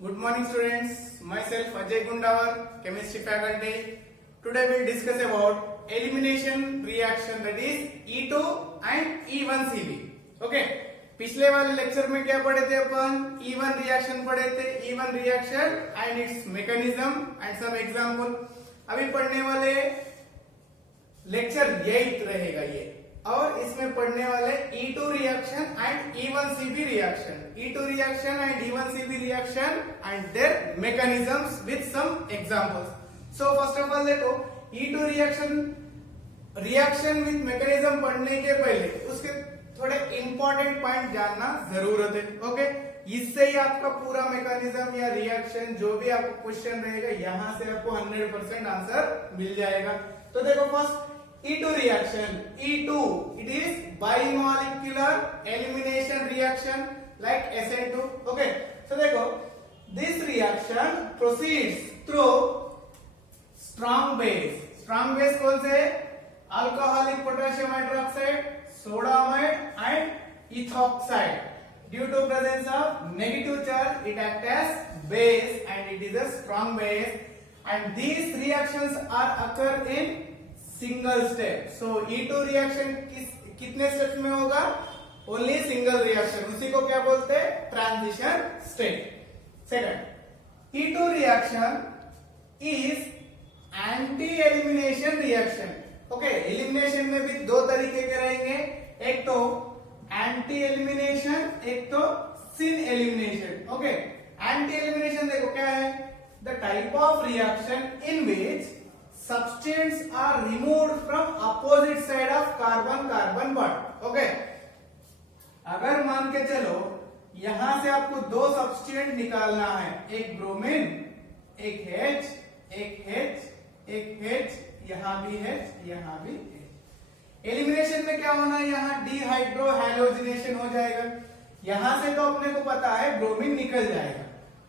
Good morning students, myself Ajay Gundawar, chemistry faculty. Today we will discuss about elimination reaction, that is E2 and E1Cb. Okay, पिछले वाले lecture में क्या पढ़े थे अपन? E1 reaction पढ़े थे, E1 reaction and its mechanism and some example. अभी पढ़ने वाले लेक्चर 8 रहेगा ये, और इसमें पढ़ने वाले E2 reaction and E1Cb reaction, E2 reaction and E1Cb reaction and their mechanisms with some examples. So first of all देखो, E2 रिएक्शन विद मैकेनिज्म पढ़ने के पहले उसके थोड़े इंपॉर्टेंट पॉइंट जानना जरूरत है. ओके, इससे ही आपका पूरा मैकेनिज्म या रिएक्शन जो भी आपको क्वेश्चन रहेगा यहां से आपको 100% आंसर मिल जाएगा. तो देखो first E2 reaction. E2, it is bimolecular elimination reaction like SN2. Okay, so देखो, this reaction proceeds through strong base. Strong base कौन से? Alcoholic potassium hydroxide, sodamide and ethoxide. Due to presence of negative charge, it acts as base and it is a strong base. And these reactions are occur in single step. So E2 reaction कितने step में होगा? Only single reaction. उसी को क्या बोलते हैं? Transition state. Second, E2 reaction is anti elimination reaction. Okay, elimination में भी दो तरीके के रहेंगे, एक तो एंटी एलिमिनेशन, एक तो सिन एलिमिनेशन. ओके, एंटी एलिमिनेशन देखो क्या है? The type of reaction in which substance are removed from opposite side of carbon bond. Okay, अगर मान के चलो यहां से आपको दो सब्सटेंट निकालना है, एक ब्रोमीन, एक H, एक H, एक H, यहां भी H, यहां भी H. एलिमिनेशन में क्या होना है? यहां डिहाइड्रो हैलोजिनेशन हो जाएगा. यहां से तो अपने को पता है ब्रोमीन निकल जाएगा,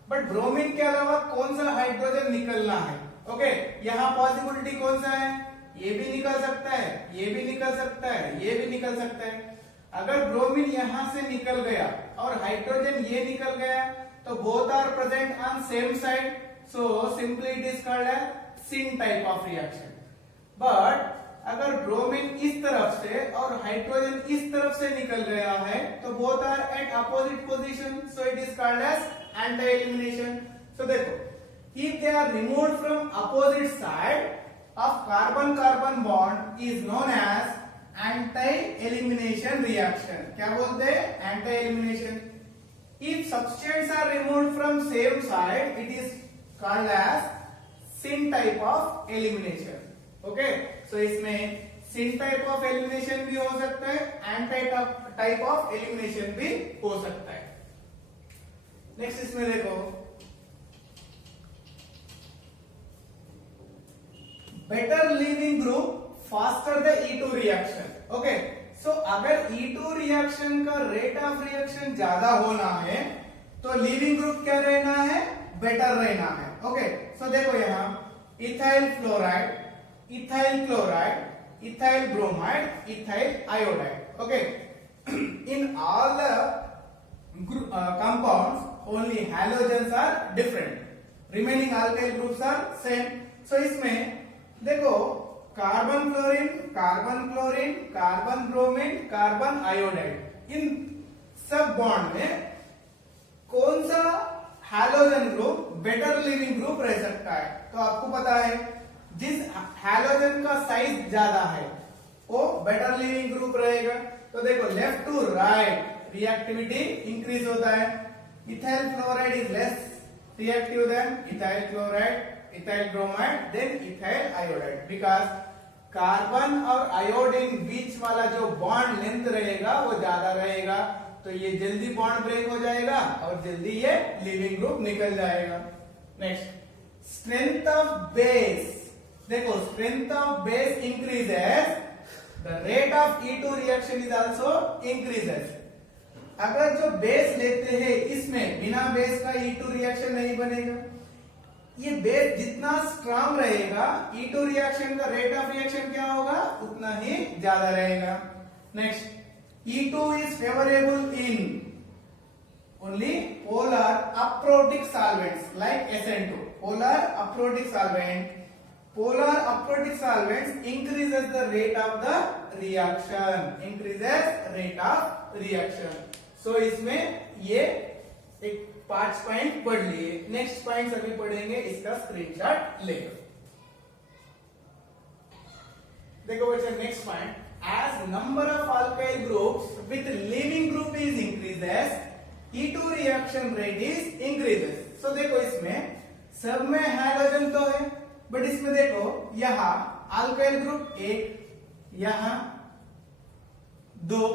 बट ब्रोमीन के अलावा कौन सा हाइड्रोजन निकलना है? ओके, यहाँ पॉसिबिलिटी कौन सा है? ये भी निकल सकता है, ये भी निकल सकता है, ये भी निकल सकता है. अगर ब्रोमीन यहां से निकल गया और हाइड्रोजन ये निकल गया तो both are present on same side, so simply it is called as syn type of reaction. But अगर ब्रोमीन इस तरफ से और हाइड्रोजन इस तरफ से निकल गया है तो both are at opposite position, so it is called as anti elimination. So देखो, if they are removed from opposite side of carbon bond is known as anti-elimination reaction. क्या बोलते हैं? Anti-elimination. If substances are removed from same side, it is called as sin type of elimination. Okay, so इसमें sin type of elimination भी हो सकता है, anti type of elimination भी हो सकता है. Next इसमें देखो, better leaving group faster the E2 reaction. Okay, so अगर E2 रिएक्शन का रेट ऑफ रिएक्शन ज्यादा होना है तो लीविंग ग्रुप क्या रहना है? बेटर रहना है. ओके, सो देखो यहाँ ethyl fluoride, ethyl chloride, ethyl bromide, ethyl iodide. Okay, in all the compounds only halogens are different, remaining alkyl groups are same. so इसमें देखो carbon chlorine, carbon chlorine, carbon bromine, carbon iodide, इन सब bond में कौन सा halogen group better leaving group रह सकता है? तो आपको पता है जिस हैलोजन का साइज ज्यादा है वो बेटर लिविंग ग्रुप रहेगा. तो देखो left to right reactivity increase होता है. Ethyl fluoride is less reactive than ethyl chloride, ethyl bromide, then ethyl iodide, because carbon और आयोडीन बीच वाला जो बॉन्ड लेंथ रहेगा वो ज्यादा रहेगा, तो ये जल्दी बॉन्ड ब्रेक हो जाएगा और जल्दी ये लिविंग ग्रुप निकल जाएगा. Next, strength of base. देखो strength of base increases, the rate of E2 reaction is also increases. अगर जो बेस लेते हैं इसमें बिना बेस का E2 रिएक्शन नहीं बनेगा. ये बेस जितना स्ट्रांग रहेगा E2 रिएक्शन का रेट ऑफ रिएक्शन क्या होगा? उतना ही ज्यादा रहेगा. Next, E2 is favorable in only polar aprotic solvents like SN2. Polar aprotic solvents increases the rate of the reaction. So इसमें ये एक 5 पॉइंट पढ़ लिए. नेक्स्ट पॉइंट अभी पढ़ेंगे, इसका स्क्रीनशॉट लेकर. देखो बच्चा next point, as number of alkyl groups with leaving group is increases, E2 reaction rate is increases. So देखो इसमें सब में हाइड्रोजन तो है, बट इसमें देखो यहाँ अल्काइल ग्रुप 1, यहाँ 2,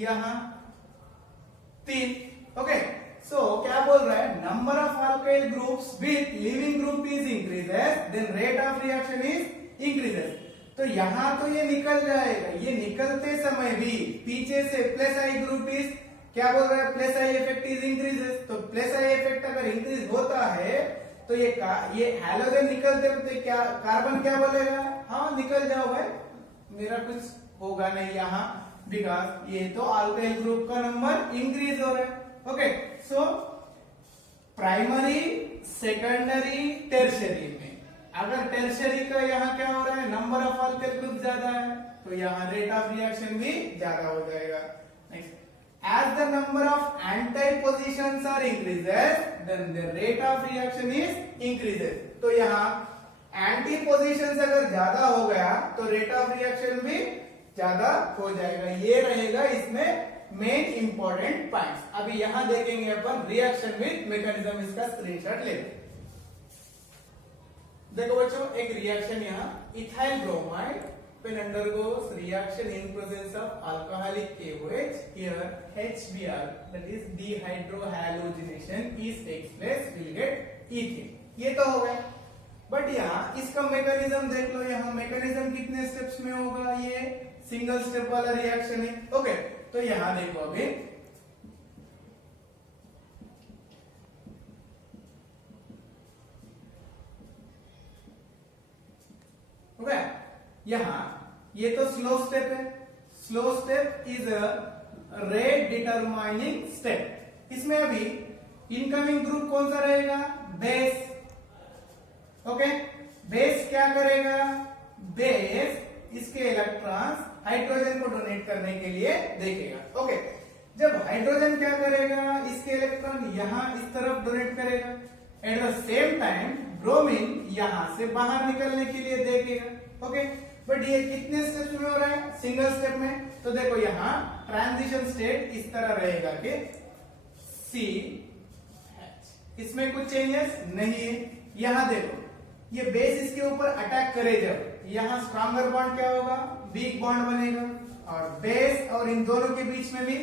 यहाँ 3. ओके, सो क्या बोल रहा है, number of alkyl groups with leaving group is increases, then rate of reaction is increases. तो यहां तो ये निकल जाएगा, ये निकलते समय भी पीछे से प्लस आई ग्रुप इज, क्या बोल रहा है, plus I effect is increases. तो प्लस आई इफेक्ट अगर इंक्रीज होता है तो ये हैलोजन निकलते होते क्या कार्बन क्या बोलेगा, हाँ निकल जाओ भाई, मेरा कुछ होगा नहीं यहाँ, बिकॉज ये तो अल्काइल ग्रुप का नंबर इंक्रीज हो रहा है. ओके, सो प्राइमरी, सेकेंडरी, टेरशरी में अगर टेरशरी का यहाँ क्या हो रहा है, नंबर ऑफ अल्काइल ग्रुप ज्यादा है, तो यहाँ रेट ऑफ रिएक्शन भी ज्यादा हो जाएगा. Next, as the number of anti positions are increases, then the rate of reaction is increases. तो यहाँ एंटी पोजीशंस अगर ज्यादा हो गया तो रेट ऑफ रिएक्शन भी ज्यादा हो जाएगा. ये रहेगा इसमें मेन इंपॉर्टेंट पॉइंट्स. अभी यहाँ देखेंगे अपन रिएक्शन विद मैकेनिज्म, इसका स्क्रीनशॉट ले. देखो बच्चों एक रिएक्शन यहाँ, ethyl bromide when undergoes reaction in presence of alcoholic KOH, here HBr, that is dehydrohalogenation is takes place, will get ethane. ये तो हो गया, बट यहाँ इसका मैकेनिज्म देख लो. यहाँ मैकेनिज्म कितने स्टेप्स में होगा, ये सिंगल स्टेप वाला रिएक्शन है. ओके, तो यहाँ देखो अभी ओके, यहाँ ये तो स्लो स्टेप है. Slow step is a rate determining step. इसमें अभी इनकमिंग ग्रुप कौन सा रहेगा, बेस. ओके, बेस क्या करेगा, बेस इसके इलेक्ट्रॉन्स हाइड्रोजन को डोनेट करने के लिए देखेगा. ओके, जब हाइड्रोजन क्या करेगा, इसके इलेक्ट्रॉन यहां इस तरफ डोनेट करेगा. Eight the same time bromine यहां से बाहर निकलने के लिए देखेगा. ओके, बट ये कितने स्टेप में हो रहा है, सिंगल स्टेप में. तो देखो यहाँ ट्रांजिशन स्टेट इस तरह रहेगा कि सी एच, इसमें कुछ चेंजेस नहीं है. यहाँ देखो ये बेस इसके ऊपर अटैक करे, जब यहाँ स्ट्रॉन्गर बॉन्ड क्या होगा, वीक बॉन्ड बनेगा, और बेस और इन दोनों के बीच में भी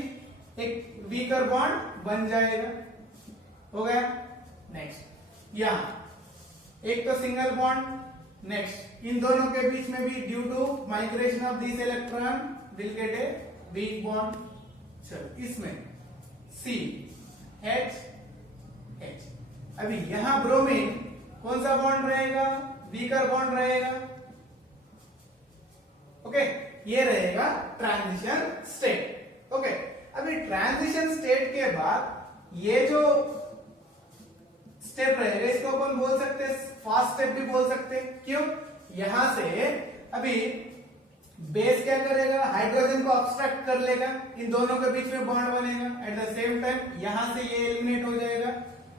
एक वीकर बॉन्ड बन जाएगा. हो गया. नेक्स्ट, यहाँ एक तो सिंगल बॉन्ड, नेक्स्ट इन दोनों के बीच में भी due to migration of this electron will get a weak bond. चलो इसमें सी एच एच. अभी यहां ब्रोमीन कौन सा बॉन्ड रहेगा, वीकर बॉन्ड रहेगा. ओके, ये रहेगा ट्रांजिशन स्टेट. ओके, अभी ट्रांजिशन स्टेट के बाद ये जो स्टेप रहेगा इसको अपन बोल सकते हैं फास्ट स्टेप भी बोल सकते हैं. क्यों, यहां से अभी बेस क्या करेगा, हाइड्रोजन को ऑब्स्ट्रैक्ट कर लेगा, इन दोनों के बीच में बॉन्ड बनेगा. एट द सेम टाइम यहां से ये एलिमिनेट हो जाएगा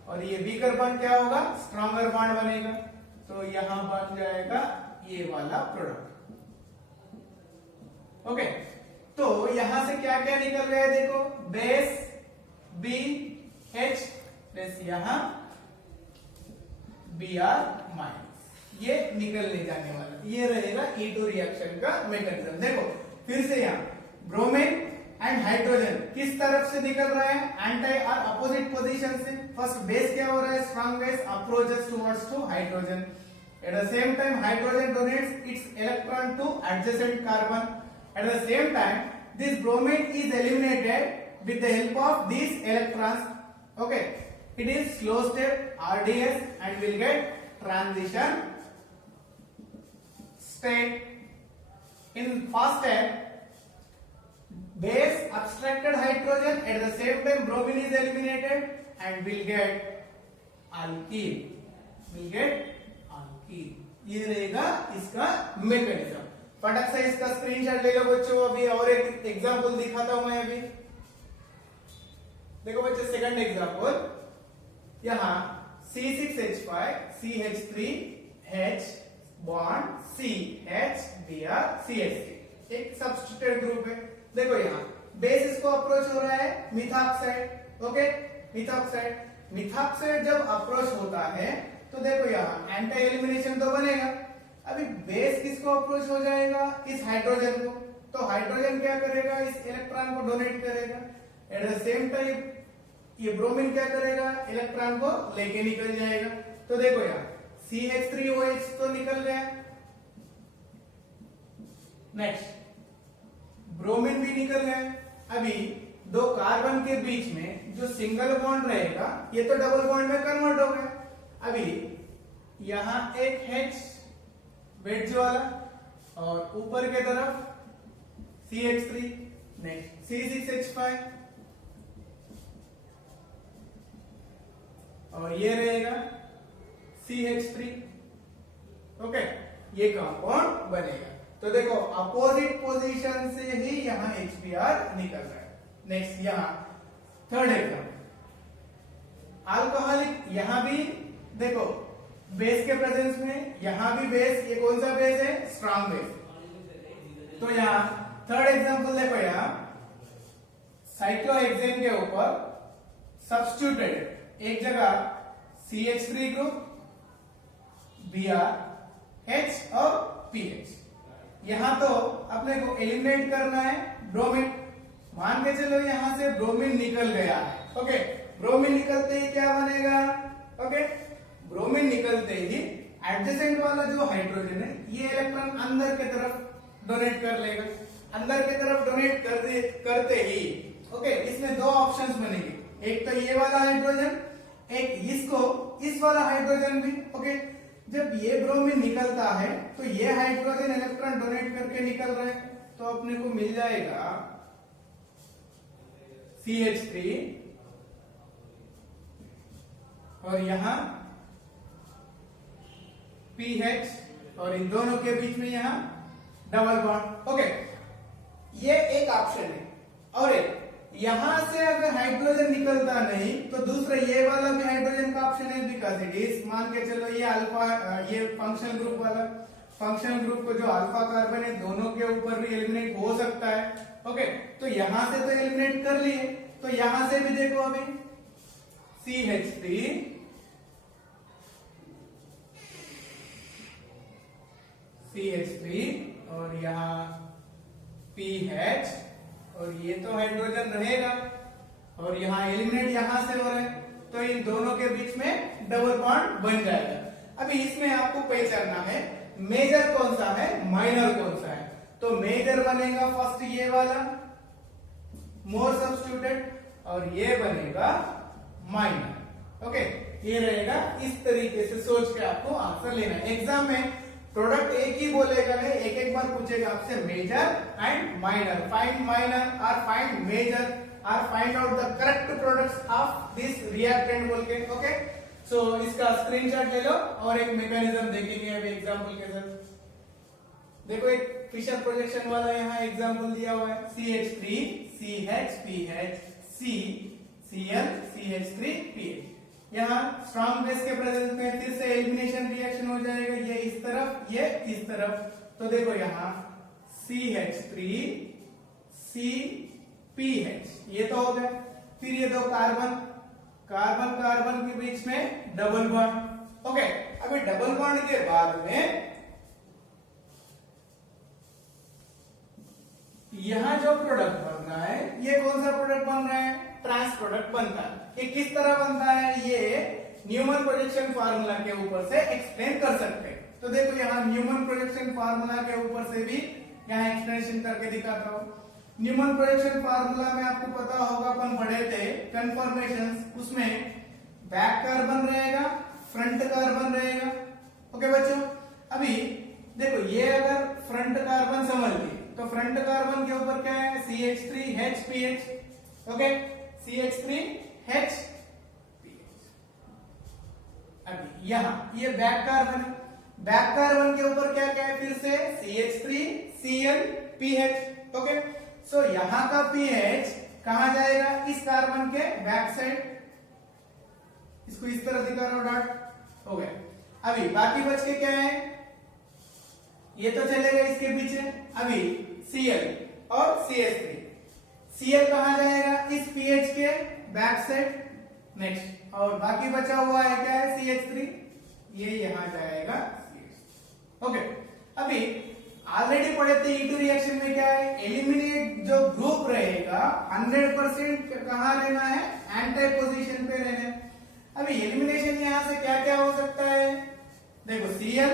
और ये वीकर बॉन्ड क्या होगा, स्ट्रॉन्गर बॉन्ड बनेगा. तो यहां बन जाएगा ये वाला प्रोडक्ट. ओके, तो यहां से क्या क्या निकल रहा है, देखो बेस बी एच प्लस यहां Br माइनस, ये निकलने जाने वाला, ये रहेगा E2 रिएक्शन का मैकेनिज्म. देखो फिर से यहाँ ब्रोमीन एंड हाइड्रोजन किस तरफ से निकल रहा है, एंटी और अपोजिट पोजीशन से. फर्स्ट बेस क्या हो रहा है, strong base approaches towards to hydrogen. At the same time hydrogen donates its electron to adjacent carbon. At the same time this bromine is eliminated with the help of these electrons. Okay, it is slow step RDS and will get transition state. In fast step base abstracted hydrogen, at the same time bromine is eliminated and will get alkene, ये रहेगा इसका mechanism. फटक से इसका screenshot ले लो बच्चों। अभी और एक एग्जांपल दिखाता हूं मैं। अभी देखो बच्चे, सेकंड एग्जांपल, यहां C6H5 CH3H bond CH Br CH3 एक सब्स्टिट्यूटेड ग्रुप है। देखो यहाँ बेस इसको अप्रोच हो रहा है मिथॉक्साइड। ओके, मिथॉक्साइड जब अप्रोच होता है तो देखो यहाँ एंटी एलिमिनेशन तो बनेगा। अभी बेस किसको अप्रोच हो जाएगा? इस हाइड्रोजन को। तो हाइड्रोजन क्या करेगा? इस इलेक्ट्रॉन को डोनेट करेगा। एट द सेम टाइम ये ब्रोमीन क्या करेगा? इलेक्ट्रॉन को लेके निकल जाएगा। तो देखो यहाँ CH3OH तो निकल गया। नेक्स्ट ब्रोमीन भी निकल गया। अभी दो कार्बन के बीच में जो सिंगल बॉन्ड रहेगा ये तो डबल बॉन्ड में कन्वर्ट हो गया। अभी यहां एक H वेज वाला और ऊपर के तरफ CH3, नेक्स्ट C6H5 और ये रहेगा CH3। ओके, ये कंपाउंड बनेगा। तो देखो अपोजिट पोजीशन से ही यहां HBr निकल रहा है। नेक्स्ट यहां थर्ड एग्जांपल, अल्कोहलिक। यहां भी देखो बेस के प्रेजेंस में, यहां भी बेस, ये कौन सा बेस है? Strong base. तो यहां थर्ड एग्जांपल देखो, यहां साइक्लोहेक्सेन के ऊपर सब्स्टिट्यूटेड एक जगह CH3 ग्रुप Br H और PH। यहां तो अपने को एलिमिनेट करना है ब्रोमीन। मान के चलो यहां से ब्रोमीन निकल गया है। ओके, ब्रोमीन निकलते ही क्या बनेगा? ओके, ब्रोमीन निकलते ही एडजेसेंट वाला जो हाइड्रोजन है ये इलेक्ट्रॉन अंदर के तरफ डोनेट कर लेगा। अंदर के तरफ डोनेट करते ही ओके, इसमें दो ऑप्शंस बनेंगे, एक तो ये वाला हाइड्रोजन, एक इस वाला हाइड्रोजन भी। ओके, जब ये ब्रोमीन निकलता है तो ये हाइड्रोजन इलेक्ट्रॉन डोनेट करके निकल रहा है, तो अपने को मिल जाएगा CH3 और यहां PH और इन दोनों के बीच में यहां डबल बॉन्ड। ओके, ये एक ऑप्शन है। और एक यहां से अगर हाइड्रोजन निकलता नहीं तो दूसरा ये वाला भी हाइड्रोजन का ऑप्शन है, बिकॉज इट इज, मान के चलो ये अल्फा, ये फंक्शनल ग्रुप वाला, फंक्शनल ग्रुप को जो अल्फा कार्बन है दोनों के ऊपर भी एलिमिनेट हो सकता है। ओके, तो यहां से तो एलिमिनेट कर लिए, तो यहां से भी देखो अभी CH3 और यहां PH और ये तो हाइड्रोजन रहेगा और यहां एलिमिनेट यहां से हो रहा है, तो इन दोनों के बीच में डबल बॉन्ड बन जाएगा। अभी इसमें आपको पहचानना है मेजर कौन सा है, माइनर कौन सा है। तो मेजर बनेगा फर्स्ट ये वाला मोर सब्स्टिट्यूटेड और ये बनेगा माइनर। ओके, ये रहेगा। इस तरीके से सोच के आपको आंसर लेना है। एग्जाम में प्रोडक्ट एक ही बोलेगा नहीं, एक एक बार पूछेगा आपसे major and minor, find minor और फाइंड मेजर और find out the correct products of this reactant बोल के। ओके, सो इसका स्क्रीनशॉट ले लो और एक मैकेनिज्म देखेंगे अभी एग्जांपल के साथ। देखो एक फिशर प्रोजेक्शन वाला यहाँ एग्जांपल दिया हुआ है, CH3 CH PH C Cl CH3 PH। यहाँ स्ट्रॉन्ग बेस के प्रेजेंस में फिर से एलिमिनेशन रिएक्शन हो जाएगा, ये इस तरफ, ये इस तरफ। तो देखो यहाँ CH3 C PH ये तो हो गया। फिर ये दो कार्बन कार्बन के बीच में डबल बॉन्ड। ओके, अभी डबल बॉन्ड के बाद में यहां जो प्रोडक्ट बन रहा है, ये कौन सा प्रोडक्ट बन रहा है? ट्रांस प्रोडक्ट बनता है। ये किस तरह बनता है, ये न्यूमन प्रोजेक्शन फार्मूला के ऊपर से एक्सप्लेन कर सकते हैं। तो देखो यहाँ न्यूमन प्रोजेक्शन फार्मूला के ऊपर से भी यहाँ एक्सप्लेनेशन करके दिखाता हूँ। न्यूमन प्रोजेक्शन फार्मूला में आपको पता होगा, अपन पढ़े थे कन्फर्मेशंस, उसमें बैक कार्बन रहेगा, फ्रंट कार्बन रहेगा। ओके बच्चों, अभी देखो ये अगर फ्रंट कार्बन समझ लिए तो फ्रंट कार्बन के ऊपर क्या है, CH3HPH, ओके, CH3HPH। अभी यहाँ ये बैक कार्बन है, बैक कार्बन के ऊपर क्या क्या है, फिर से CH3Cl ओके। सो यहाँ का pH कहां जाएगा, इस कार्बन के बैक साइड, इसको इस तरह दिखा रहा हूं, डॉट हो गया। अभी बाकी बच के क्या है, ये तो चलेगा इसके पीछे। अभी Cl और CH3, Cl कहां जाएगा, इस pH के बैक साइड, नेक्स्ट। और बाकी बचा हुआ है क्या है, CH3, ये यहां जाएगा ओके। अभी ऑलरेडी पढ़े थे E2 रिएक्शन में क्या है, एलिमिनेट जो ग्रुप रहेगा 100% कहां रहना है, एंटी पोजीशन पे रहना है। अभी एलिमिनेशन यहां से क्या क्या हो सकता है, देखो Cl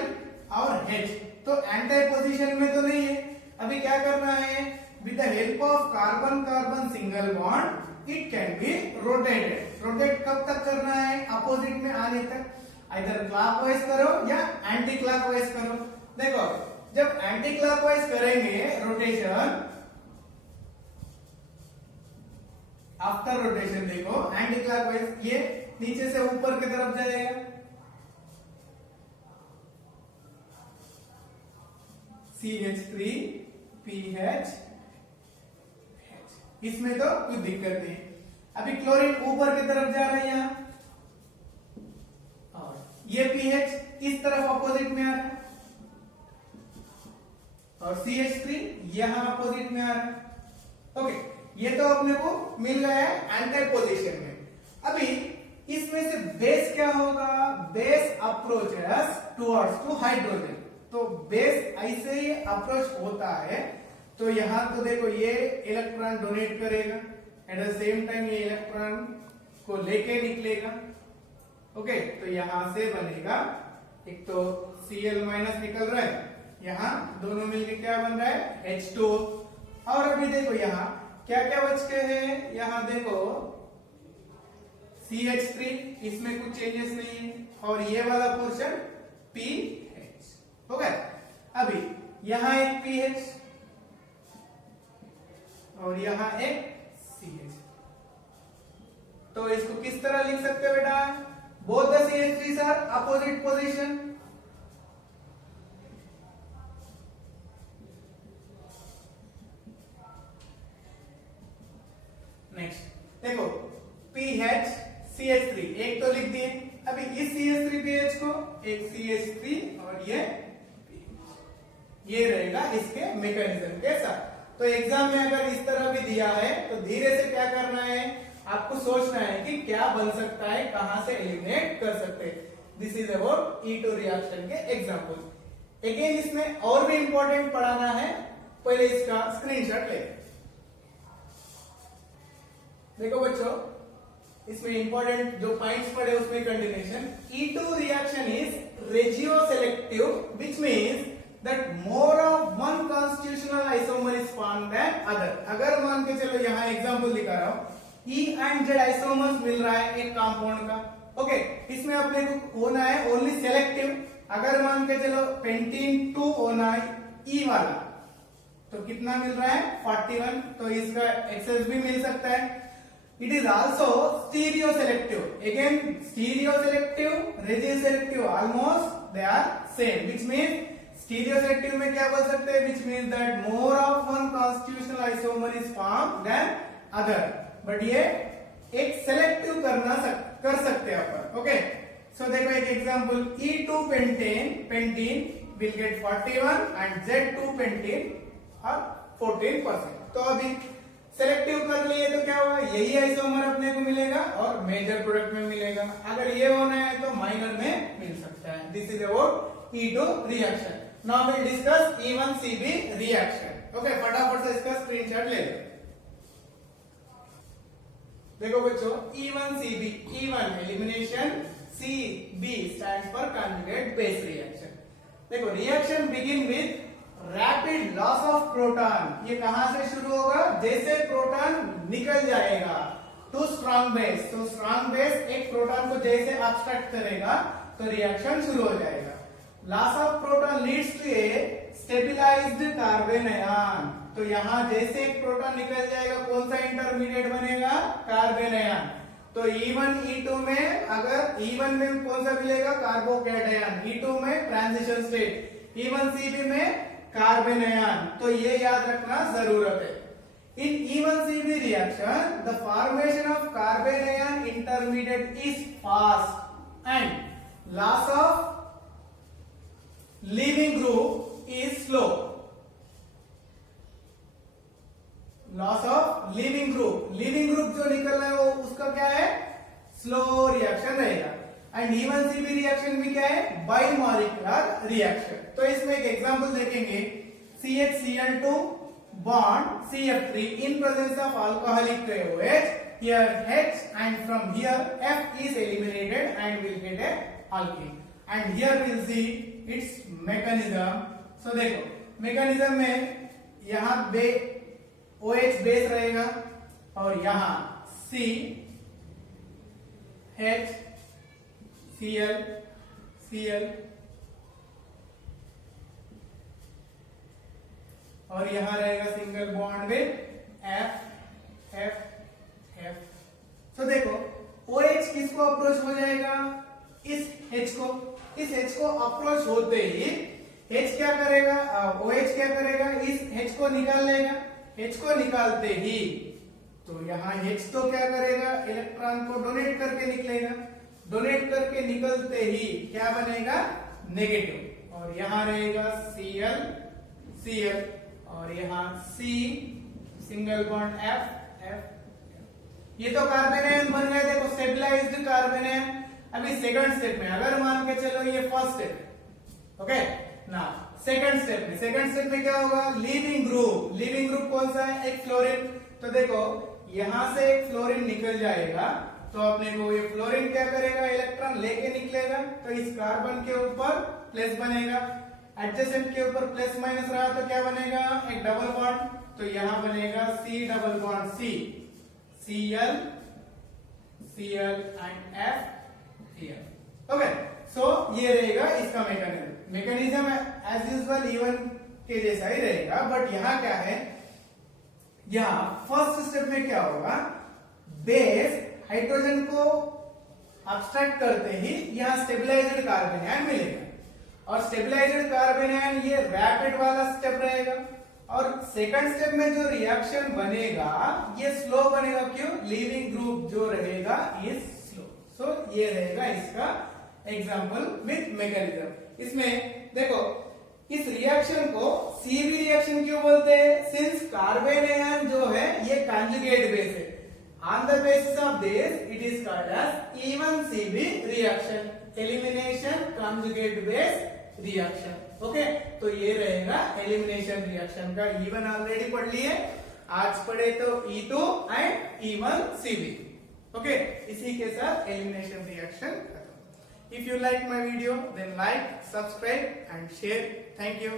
और H तो एंटी पोजीशन में तो नहीं है। अभी क्या करना है, with the help of carbon carbon single bond it can be rotated. Rotate कब तक करना है, अपोजिट में आने तक, इधर क्लॉकवाइज करो या एंटी क्लॉकवाइज करो। देखो जब एंटी क्लॉकवाइज करेंगे रोटेशन, आफ्टर रोटेशन देखो एंटी क्लॉकवाइज, ये नीचे से ऊपर की तरफ जाएगा, CH3PH, इसमें तो कोई दिक्कत नहीं। अभी क्लोरीन ऊपर की तरफ जा रही है यहां, और ये pH इस तरफ अपोजिट में आ रहा है, और CH3 यहां अपोजिट में आ रहा है ओके। ये तो अपने को मिल गया है एंटी पोजीशन में। अभी इसमें से बेस क्या होगा, base approaches towards to hydrogen, तो बेस ऐसे ही अप्रोच होता है। तो यहां तो देखो ये इलेक्ट्रॉन डोनेट करेगा, एट द सेम टाइम ये इलेक्ट्रॉन को लेके निकलेगा ओके। तो यहां से बनेगा, एक तो Cl माइनस निकल रहा है, यहां दोनों मिलके क्या बन रहा है, H2। और अभी देखो यहां क्या क्या बच के है, यहां देखो CH3, इसमें कुछ चेंजेस नहीं है, और ये वाला पोर्शन PH हो गया। अभी यहां एक pH और यहां एक CH, तो इसको किस तरह लिख सकते हो बेटा, both the CH3s are opposite position. Next देखो PH CH3 एक तो लिख दिए। अभी इस CH3PH को एक CH3 और ये रहेगा इसके मैकेनिज्म के साथ। तो एग्जाम में अगर इस तरह भी दिया है तो धीरे से क्या करना है, आपको सोचना है कि क्या बन सकता है, कहां से एलिमिनेट कर सकते हैं। This is about E2 reaction के एग्जांपल। अगेन इसमें और भी इंपॉर्टेंट पढ़ाना है, पहले इसका स्क्रीनशॉट ले। देखो बच्चों, इसमें इंपॉर्टेंट जो पॉइंट्स पढ़े उसमें continuation. E2 reaction is regioselective, which means that more of one constitutional isomer is formed than other। अगर मान के चलो यहाँ एग्जांपल दिखा रहा हूँ, E and Z आइसोमर्स मिल रहा है एक कंपाउंड का ओके। इसमें अपने को होना है ओनली सेलेक्टिव। अगर मान के चलो पेंटीन 2 होना है E वाला, तो कितना मिल रहा है 41, तो इसका एक्सेस भी मिल सकता है। It is also stereoselective, again stereoselective, regioselective, almost they are same, which means stereoselective में क्या बोल सकते हैं, which means that more of one constitutional isomer is formed than other। But ये एक selective कर सकते हैं अपन ओके। सो देखो एक example, E2 pentene will get 41 and Z2 pentene और 14%। तो अभी सेलेक्टिव कर लिए तो क्या हुआ, यही आइसोमर अपने को मिलेगा और मेजर प्रोडक्ट में मिलेगा। अगर ये होना है तो माइनर में मिल सकता है। This is about E2 reaction. Now we'll discuss E1CB reaction। Okay, फटाफट से इसका स्क्रीनशॉट ले लो। देखो बच्चों, E1CB, E1 elimination, CB stands for conjugate base reaction। देखो reaction begin with rapid loss of proton. ये कहां से शुरू होगा, जैसे प्रोटॉन निकल जाएगा टू स्ट्रॉन्ग बेस। तो स्ट्रॉन्ग बेस एक प्रोटॉन को जैसे ऑब्स्ट्रक्ट करेगा तो रिएक्शन शुरू हो जाएगा। Loss of proton leads to a stabilised carbon ion. तो यहां जैसे एक प्रोटॉन निकल जाएगा कौन सा इंटरमीडिएट बनेगा, कार्बन आयन। तो E1 E2 में अगर E1 में कौन सा मिलेगा, कार्बोकैटायन, E2 में ट्रांजिशन स्टेट, E1 CB में कार्बन आयन। तो ये याद रखना जरूरत है। In E1 CB reaction, the formation of carbon ion intermediate is fast and loss of leaving group is slow. Loss of leaving group, leaving group जो निकल रहा है वो उसका क्या है, स्लो रिएक्शन रहेगा। एंड E1 CB रिएक्शन में क्या है, बाइमॉलिक्यूलर रिएक्शन। तो इसमें एक एग्जांपल देखेंगे, CHCl2 bond CF3 in presence of alcoholic OH, here H and from here F is eliminated and we'll get a alkene. And here we'll see its mechanism. So देखो mechanism में यहाँ OH base रहेगा और यहां C H Cl और यहां रहेगा single bond with F। तो देखो OH किसको अप्रोच हो जाएगा, इस H को अप्रोच होते ही H क्या करेगा, OH क्या करेगा, इस H को निकाल लेगा। H को निकालते ही तो यहाँ H तो क्या करेगा, इलेक्ट्रॉन को डोनेट करके निकलेगा, डोनेट करके निकलते ही क्या बनेगा, नेगेटिव। और यहाँ रहेगा Cl और यहाँ C सिंगल बॉन्ड F। ये तो कार्बन आयन बन गए, देखो स्टेबलाइज्ड कार्बन आयन। अभी सेकंड स्टेप में अगर मान के चलो ये फर्स्ट स्टेप, ओके ना, सेकंड स्टेप में क्या होगा, लिविंग ग्रुप कौन सा है, एक फ्लोरीन। तो देखो यहां से एक फ्लोरीन निकल जाएगा तो अपने को ये फ्लोरीन क्या करेगा, इलेक्ट्रॉन लेके निकलेगा। तो इस कार्बन के ऊपर प्लस बनेगा, एडजेसेंट के ऊपर प्लस माइनस रहा तो क्या बनेगा, एक डबल बॉन्ड। तो यहां बनेगा C double bond C, Cl and F here। Okay, so ये रहेगा इसका मैकेनिज्म एज यूजुअल E1 के जैसा ही रहेगा। बट यहाँ क्या है, यहाँ फर्स्ट स्टेप में क्या होगा, बेस हाइड्रोजन को अब्स्ट्रैक्ट करते ही यहाँ स्टेबलाइज्ड कार्बन आयन मिलेगा। और स्टेबलाइज्ड कार्बन आयन ये रैपिड वाला स्टेप रहेगा। और सेकंड स्टेप में जो रिएक्शन बनेगा ये स्लो बनेगा, क्यों, लिविंग ग्रुप जो रहेगा इज स्लो। सो ये रहेगा इसका एग्जाम्पल विथ मैकेनिज्म। इसमें देखो इस रिएक्शन को सीबी रिएक्शन क्यों बोलते हैं, सिंस कार्बन आयन जो है ये कंजुगेट बेस है। On the basis of this it is called as E1 CB reaction, elimination conjugate base reaction. Okay, तो ये रहेगा एलिमिनेशन रिएक्शन का। E1 ऑलरेडी पढ़ लिए, आज पढ़े तो E2 and E1 CB। Okay, इसी के साथ elimination reaction. If you like my video, then like, subscribe and share. Thank you.